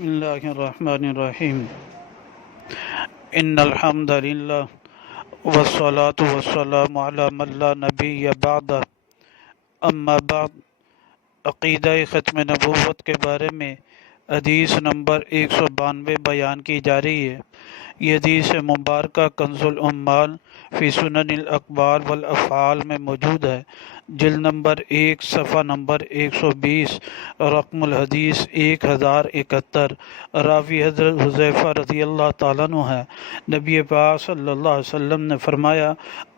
بسم اللہ الرحمن الرحیم ان الحمد للہ والصلاة والسلام علی من لا نبی بعد اما بعد۔ عقیدہ ختم نبوت کے بارے میں حدیث نمبر 192 بیان کی جا رہی ہے۔ یہ حدیث مبارکہ کنز العمال فی سنن الاقوال والافعال میں موجود ہے، جلد نمبر 1 صفحہ نمبر 120، رقم الحدیث 1071۔ راوی حضرت حذیفہ رضی اللہ تعالیٰ عنہ ہے۔ نبی پاک صلی اللہ علیہ وسلم نے فرمایا،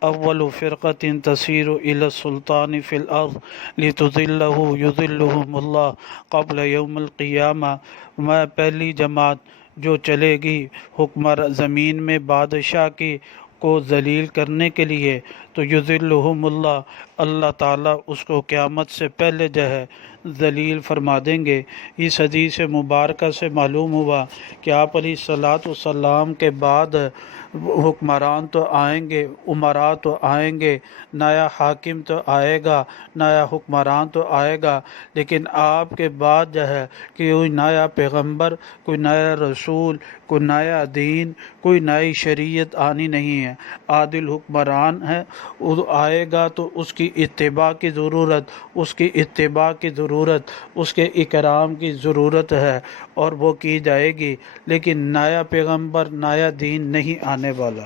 اول فرقۃ تسیر الی السلطان فی الارض لتضلہ یضلہم اللہ قبل یوم القیامہ، میں پہلی جماعت جو چلے گی حکمر زمین میں بادشاہ کی کو ذلیل کرنے کے لیے، تو یذلہم اللہ، اللہ تعالیٰ اس کو قیامت سے پہلے جو ہے ذلیل فرما دیں گے۔ اس حدیث مبارکہ سے معلوم ہوا کہ آپ علیہ الصلاۃ والسلام کے بعد حکمران تو آئیں گے، امراء تو آئیں گے، نیا حاکم تو آئے گا، نیا حکمران تو آئے گا، لیکن آپ کے بعد جو ہے کہ کوئی نیا پیغمبر، کوئی نیا رسول، کوئی نیا دین، کوئی نئی شریعت آنی نہیں ہے۔ عادل حکمران ہے، وہ آئے گا تو اس کی اتباع کی ضرورت، اس کی اتباع کی ضرورت، اس کے اکرام کی ضرورت ہے اور وہ کی جائے گی، لیکن نیا پیغمبر، نیا دین نہیں آنے والا۔